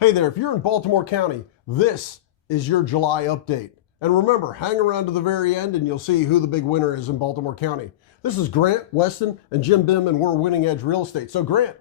Hey there, if you're in Baltimore County, this is your July update. And remember, hang around to the very end and you'll see who the big winner is in Baltimore County. This is Grant, Weston, and Jim Bim, and we're Winning Edge Real Estate. So Grant,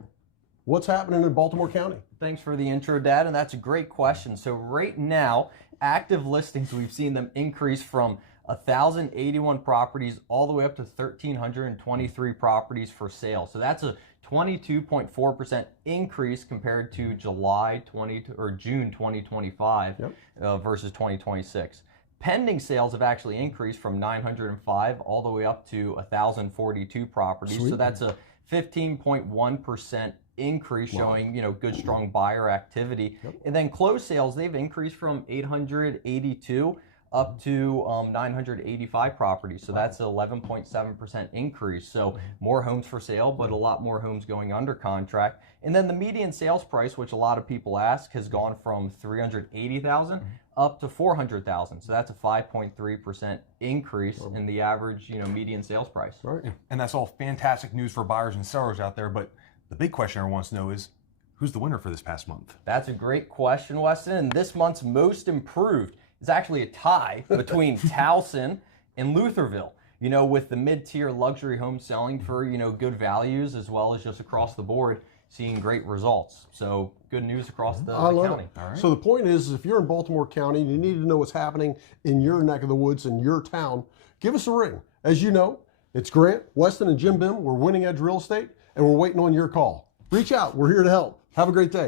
what's happening in Baltimore County? Thanks for the intro, Dad, and that's a great question. So right now, active listings, we've seen them increase from 1,081 properties all the way up to 1,323 properties for sale. So that's a 22.4% increase compared to June 2025 versus 2026. Pending sales have actually increased from 905 all the way up to 1,042 properties. Sweet. So that's a 15.1% increase, showing good strong buyer activity. And then closed sales, they've increased from 882 up to 985 properties. So that's an 11.7% increase. So more homes for sale, but a lot more homes going under contract. And then the median sales price, which a lot of people ask, has gone from 380,000 up to 400,000. So that's a 5.3% increase in the average, median sales price. Right. And that's all fantastic news for buyers and sellers out there. But the big question everyone wants to know is, who's the winner for this past month? That's a great question, Weston. And this month's most improved is actually a tie between Towson and Lutherville. With the mid-tier luxury home selling for, good values, as well as just across the board, seeing great results. So good news across the county. All right. So the point is, if you're in Baltimore County and you need to know what's happening in your neck of the woods, in your town, give us a ring. As you know, it's Grant, Weston, and Jim Bim. We're Winning Edge Real Estate, and we're waiting on your call. Reach out. We're here to help. Have a great day.